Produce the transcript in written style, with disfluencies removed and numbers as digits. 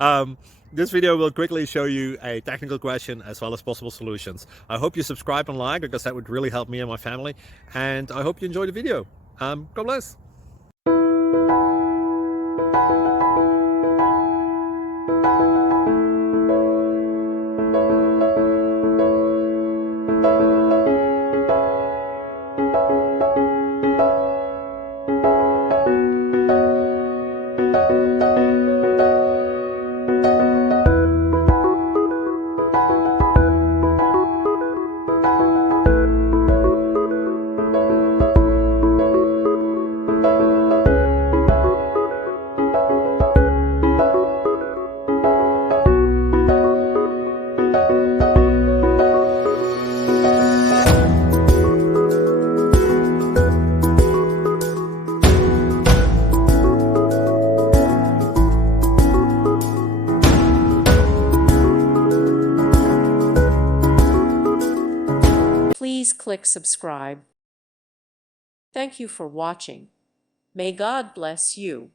um, this video will quickly show you a technical question as well as possible solutions. I hope you subscribe and like, because that would really help me and my family. And I hope you enjoy the video. God bless. Please click subscribe. Thank you for watching. May God bless you.